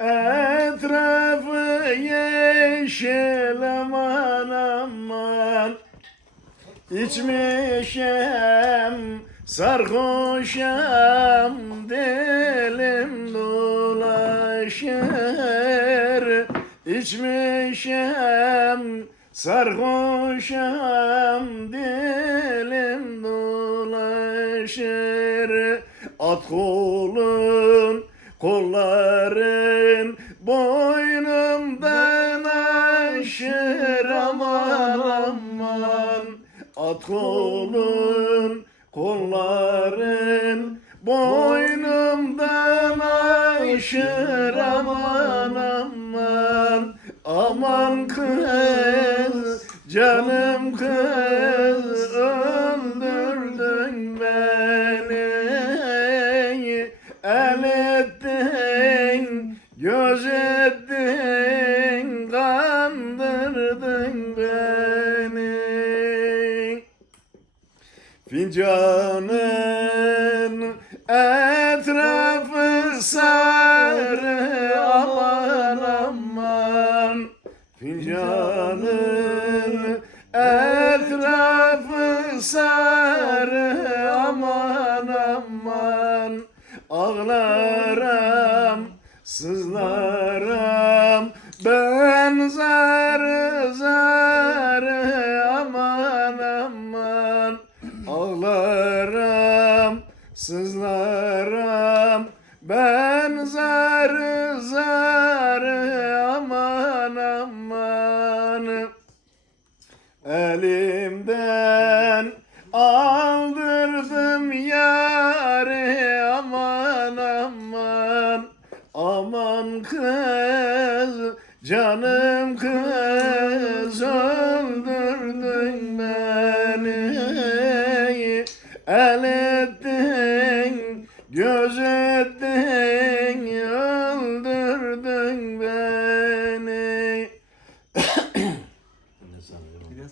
Etrafı yeşil aman aman. İçmişem sarhoşam dilim dolaşır. İçmişem sarhoşam dilim dolaşır. At kolun kolların boynumdan aşır aman aman. At kolun kolların boynumdan aşır aman aman. Aman kız canım kız öldürdün beni. El ettin kandırdın beni. Fincanın etrafı sarı aman aman. Fincanın etrafı sarı aman aman. Ağlaram sızlaram ben zarı zarı aman aman. Ağlarım, sızlarım. Ben zarı zarı aman aman. Elimden aldırdım yari aman aman. Aman kız canım kız öldürdün beni. El ettin göz ettin